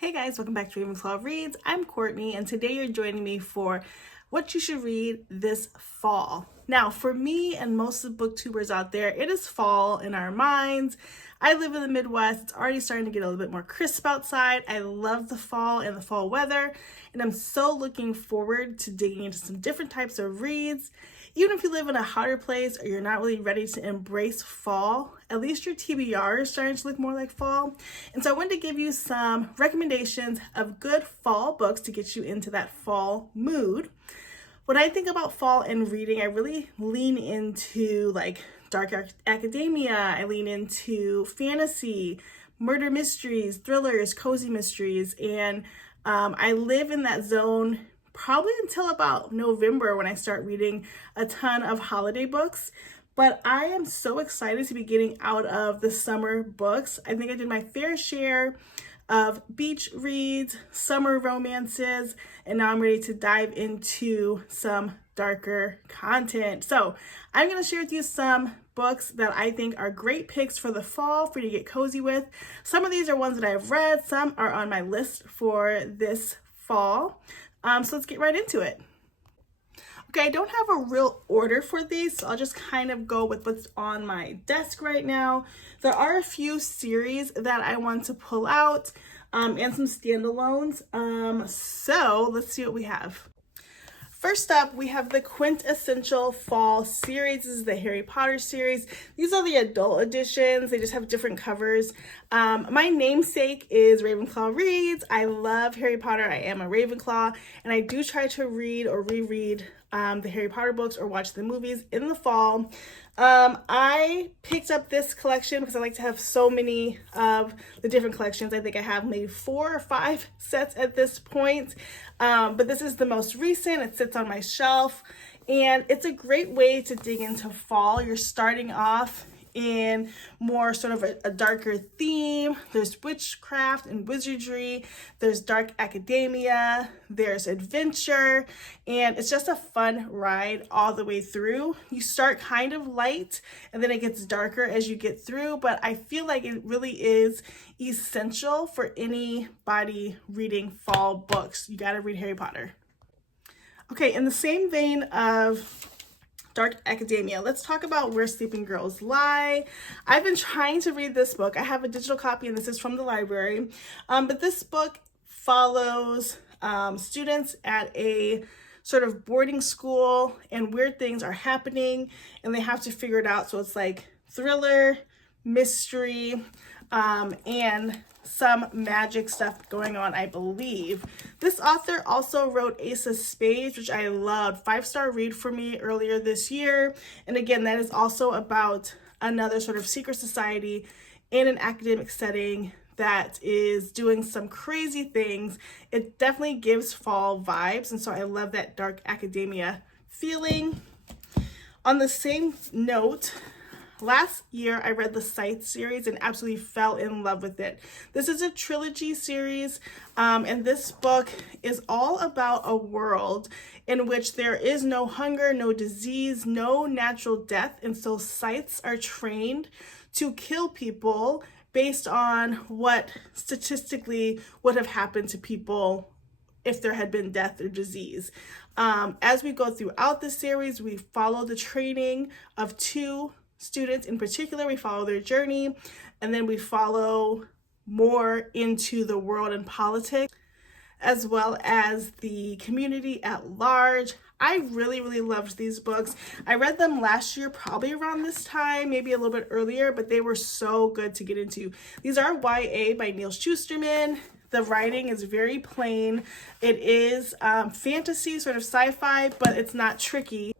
Hey guys, welcome back to Bibliophile Reads. I'm Courtney, and today you're joining me for what you should read this fall. Now, for me and most of the booktubers out there, it is fall in our minds. I live in the Midwest. It's already starting to get a little bit more crisp outside. I love the fall and the fall weather, and I'm so looking forward to digging into some different types of reads. Even if you live in a hotter place or you're not really ready to embrace fall, at least your TBR is starting to look more like fall. And so I wanted to give you some recommendations of good fall books to get you into that fall mood. When I think about fall and reading, I really lean into like dark academia. I lean into fantasy, murder mysteries, thrillers, cozy mysteries, and I live in that zone probably until about November when I start reading a ton of holiday books. But I am so excited to be getting out of the summer books. I think I did my fair share of beach reads, summer romances, and now I'm ready to dive into some darker content. So I'm going to share with you some books that I think are great picks for the fall for you to get cozy with. Some of these are ones that I've read, some are on my list for this fall. So let's get right into it. Okay, I don't have a real order for these, so I'll just kind of go with what's on my desk right now. There are a few series that I want to pull out and some standalones. So let's see what we have. First up, we have the Quintessential Fall series. This is the Harry Potter series. These are the adult editions. They just have different covers. My namesake is Ravenclaw Reads. I love Harry Potter. I am a Ravenclaw, and I do try to read or reread the Harry Potter books or watch the movies in the fall. I picked up this collection because I like to have so many of the different collections. I think I have maybe 4 or 5 sets at this point. But this is the most recent. It sits on my shelf, and it's a great way to dig into fall. You're starting off in more sort of a darker theme. There's witchcraft and wizardry, there's dark academia, there's adventure, and it's just a fun ride all the way through. You start kind of light and then it gets darker as you get through, but I feel like it really is essential for anybody reading fall books. You got to read Harry Potter. Okay, in the same vein of dark academia, let's talk about Where Sleeping Girls Lie. I've been trying to read this book. I have a digital copy, and this is from the library. But this book follows students at a sort of boarding school, and weird things are happening, and they have to figure it out. So it's like thriller, mystery, and some magic stuff going on, I believe. This author also wrote Ace of Spades, which I loved. 5-star read for me earlier this year. And again, that is also about another sort of secret society in an academic setting that is doing some crazy things. It definitely gives fall vibes, and so I love that dark academia feeling. On the same note, last year, I read the Scythe series and absolutely fell in love with it. This is a trilogy series, and this book is all about a world in which there is no hunger, no disease, no natural death, and so scythes are trained to kill people based on what statistically would have happened to people if there had been death or disease. As we go throughout the series, we follow the training of 2 students in particular. We follow their journey, and then we follow more into the world and politics, as well as the community at large. I really, really loved these books. I read them last year, probably around this time, maybe a little bit earlier, but they were so good to get into. These are YA by Neil Shusterman. The writing is very plain. It is fantasy, sort of sci-fi, but it's not tricky.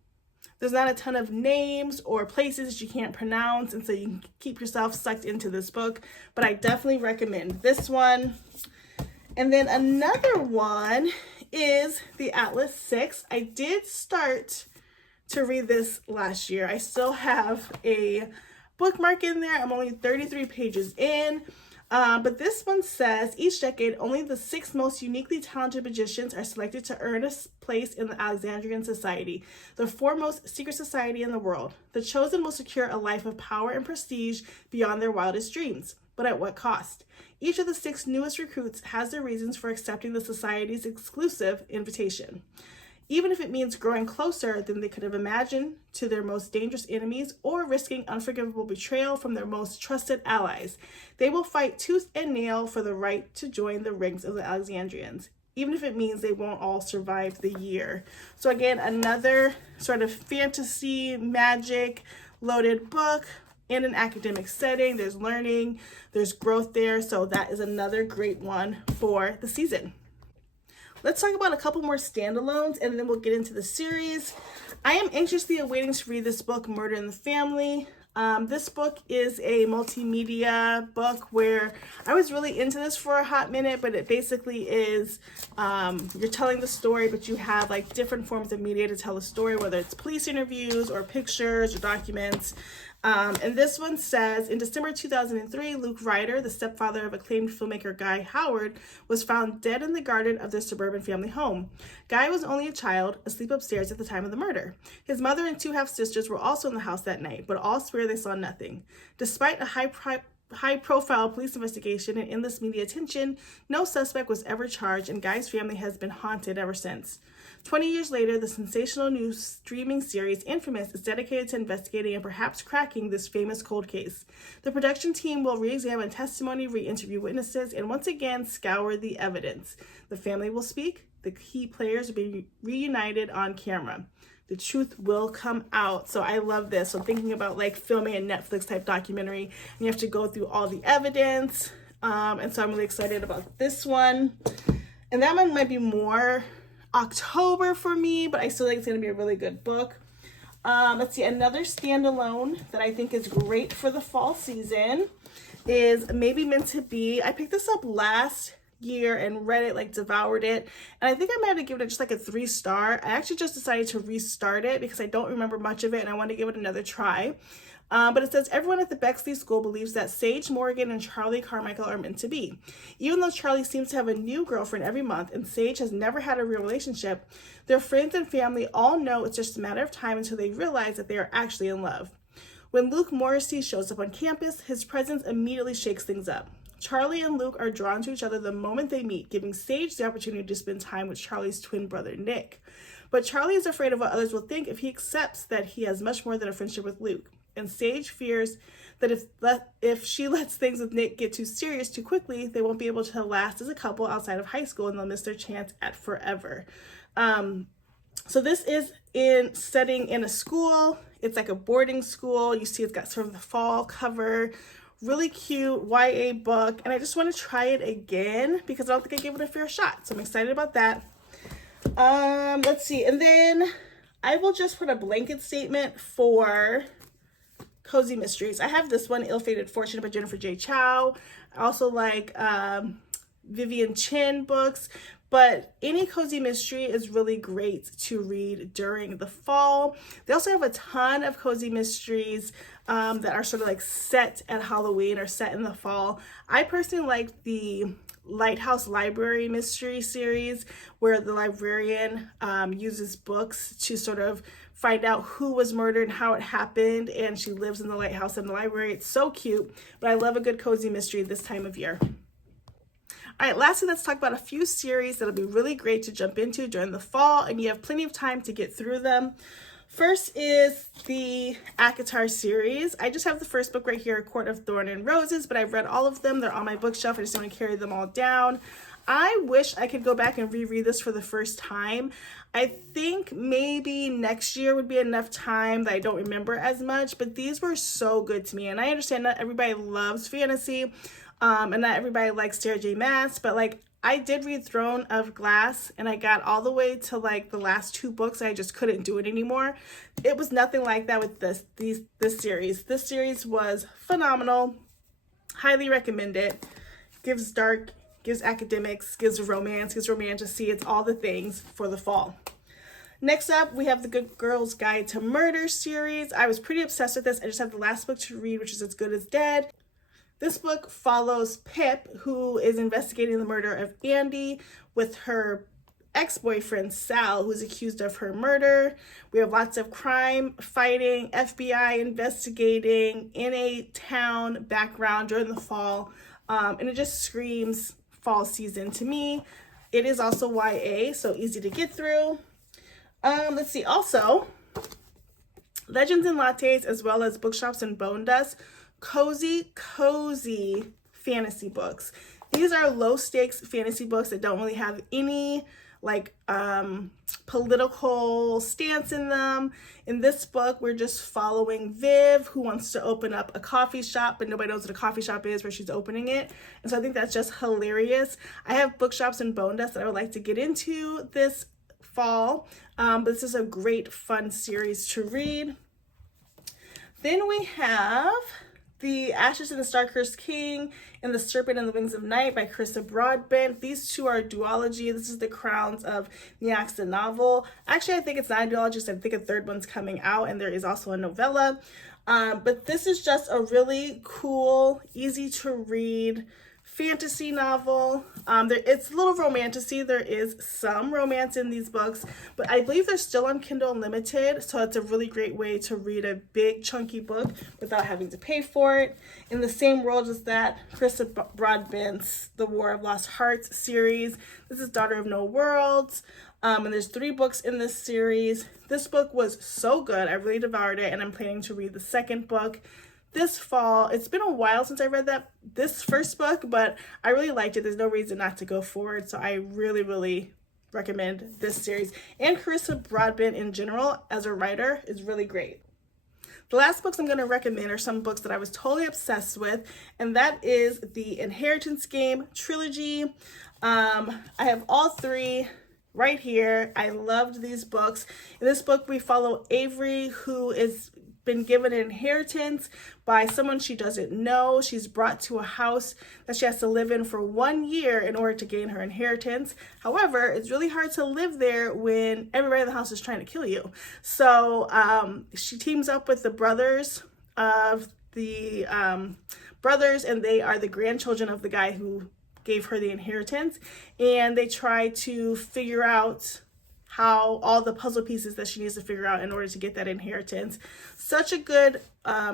There's not a ton of names or places that you can't pronounce, and so you can keep yourself sucked into this book, but I definitely recommend this one. And then another one is The Atlas 6. I did start to read this last year. I still have a bookmark in there. I'm only 33 pages in. But this one says, each decade, only the 6 most uniquely talented magicians are selected to earn a place in the Alexandrian society, the foremost secret society in the world. The chosen will secure a life of power and prestige beyond their wildest dreams. but at what cost? Each of the 6 newest recruits has their reasons for accepting the society's exclusive invitation, even if it means growing closer than they could have imagined to their most dangerous enemies or risking unforgivable betrayal from their most trusted allies. They will fight tooth and nail for the right to join the ranks of the Alexandrians, even if it means they won't all survive the year. So again, another sort of fantasy, magic loaded book in an academic setting. There's learning, there's growth there. So that is another great one for the season. Let's talk about a couple more standalones and then we'll get into the series. I am anxiously awaiting to read this book, Murder in the Family. This book is a multimedia book where I was really into this for a hot minute, but it basically is, you're telling the story, but you have like different forms of media to tell the story, whether it's police interviews or pictures or documents. And this one says, in December 2003, Luke Ryder, the stepfather of acclaimed filmmaker Guy Howard, was found dead in the garden of their suburban family home. Guy was only a child, asleep upstairs at the time of the murder. His mother and 2 half-sisters were also in the house that night, but all swear they saw nothing. Despite a high-profile police investigation and endless media attention, no suspect was ever charged, and Guy's family has been haunted ever since. 20 years later, the sensational new streaming series Infamous is dedicated to investigating and perhaps cracking this famous cold case. The production team will re-examine testimony, re-interview witnesses, and once again scour the evidence. The family will speak. The key players will be reunited on camera. The truth will come out. So I love this. So thinking about like filming a Netflix type documentary, and you have to go through all the evidence. And so I'm really excited about this one. And that one might be more October for me, but I still think it's going to be a really good book. Let's see, another standalone that I think is great for the fall season is Maybe Meant to Be. I picked this up last year and read it, like devoured it, and I think I might have given it just like a 3-star. I actually just decided to restart it because I don't remember much of it and I want to give it another try. But it says, everyone at the Bexley School believes that Sage Morgan and Charlie Carmichael are meant to be. Even though Charlie seems to have a new girlfriend every month and Sage has never had a real relationship, their friends and family all know it's just a matter of time until they realize that they are actually in love. When Luke Morrissey shows up on campus, his presence immediately shakes things up. Charlie and Luke are drawn to each other the moment they meet, giving Sage the opportunity to spend time with Charlie's twin brother, Nick. But Charlie is afraid of what others will think if he accepts that he has much more than a friendship with Luke. And Sage fears that if she lets things with Nick get too serious too quickly, they won't be able to last as a couple outside of high school and they'll miss their chance at forever. So this is studying in a school. It's like a boarding school. You see it's got sort of the fall cover, really cute YA book. And I just want to try it again because I don't think I gave it a fair shot. So I'm excited about that. Let's see. And then I will just put a blanket statement for cozy mysteries. I have this one, Ill-Fated Fortune by Jennifer J. Chow. I also like Vivian Chin books, but any cozy mystery is really great to read during the fall. They also have a ton of cozy mysteries that are sort of like set at Halloween or set in the fall. I personally like the Lighthouse Library Mystery Series, where the librarian uses books to sort of find out who was murdered and how it happened, and she lives in the lighthouse in the library. It's so cute, but I love a good cozy mystery this time of year. All right, lastly, let's talk about a few series that'll be really great to jump into during the fall, and you have plenty of time to get through them. First is the ACOTAR series. I just have the first book right here, A Court of Thorn and Roses, but I've read all of them. They're on my bookshelf. I just don't want to carry them all down. I wish I could go back and reread this for the first time. I think maybe next year would be enough time that I don't remember as much, but these were so good to me. And I understand not everybody loves fantasy, and not everybody likes Sarah J. Maas, but like I did read Throne of Glass and I got all the way to like the last 2 books and I just couldn't do it anymore. It was nothing like that with this series. This series was phenomenal. Highly recommend it. Gives dark, gives academics, gives romance, gives romantasy. It's all the things for the fall. Next up, we have the Good Girl's Guide to Murder series. I was pretty obsessed with this. I just have the last book to read, which is As Good as Dead. This book follows Pip, who is investigating the murder of Andy with her ex-boyfriend Sal, who's accused of her murder. We have lots of crime fighting, FBI investigating in a town background during the fall, and it just screams fall season to me. It is also YA, so easy to get through. Let's see, also Legends and Lattes, as well as Bookshops and Bone Dust, cozy fantasy books. These are low stakes fantasy books that don't really have any like political stance in them. In this book, we're just following Viv, who wants to open up a coffee shop, but nobody knows what a coffee shop is, where she's opening it. And so I think that's just hilarious. I have Bookshops and Bone Dust that I would like to get into this fall, but this is a great fun series to read. Then we have The Ashes and the Star-Cursed King and The Serpent and the Wings of Night by Carissa Broadbent. These two are a duology. This is the Crowns of Nyaxa novel. Actually, I think it's not a duology, so I think a third one's coming out, and there is also a novella. But this is just a really cool, easy to read fantasy novel. It's a little romantasy. There is some romance in these books, but I believe they're still on Kindle Unlimited, so it's a really great way to read a big chunky book without having to pay for it. In the same world as that, Carissa Broadbent's The War of Lost Hearts series. This is Daughter of No Worlds, and there's 3 books in this series. This book was so good. I really devoured it, and I'm planning to read the second book this fall. It's been a while since I read this first book, but I really liked it. There's no reason not to go forward, so I really recommend this series. And Carissa Broadbent in general as a writer is really great. The last books I'm going to recommend are some books that I was totally obsessed with, and that is the Inheritance Game trilogy. I have all 3 right here. I loved these books. In this book, we follow Avery, who is been given an inheritance by someone she doesn't know. She's brought to a house that she has to live in for 1 year in order to gain her inheritance. However, it's really hard to live there when everybody in the house is trying to kill you. So she teams up with the brothers of the brothers, and they are the grandchildren of the guy who gave her the inheritance, and they try to figure out how all the puzzle pieces that she needs to figure out in order to get that inheritance. Such a good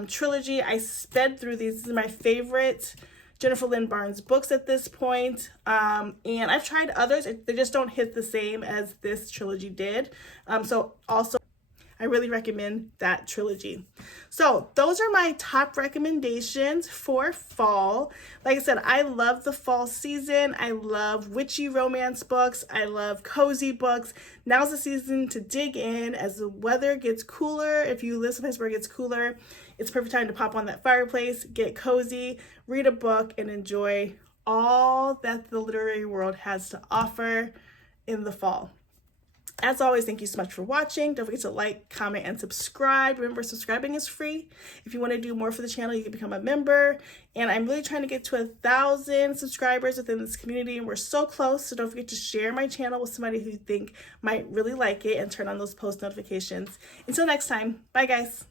trilogy. I sped through these. This is my favorite Jennifer Lynn Barnes books at this point. And I've tried others. They just don't hit the same as this trilogy did. So also, I really recommend that trilogy. So those are my top recommendations for fall. Like I said, I love the fall season. I love witchy romance books. I love cozy books. Now's the season to dig in as the weather gets cooler. If you live someplace where it gets cooler, it's perfect time to pop on that fireplace, get cozy, read a book, and enjoy all that the literary world has to offer in the fall. As always, thank you so much for watching. Don't forget to like, comment, and subscribe. Remember, subscribing is free. If you want to do more for the channel, you can become a member. And I'm really trying to get to 1,000 subscribers within this community, and we're so close. So don't forget to share my channel with somebody who you think might really like it and turn on those post notifications. Until next time, bye guys.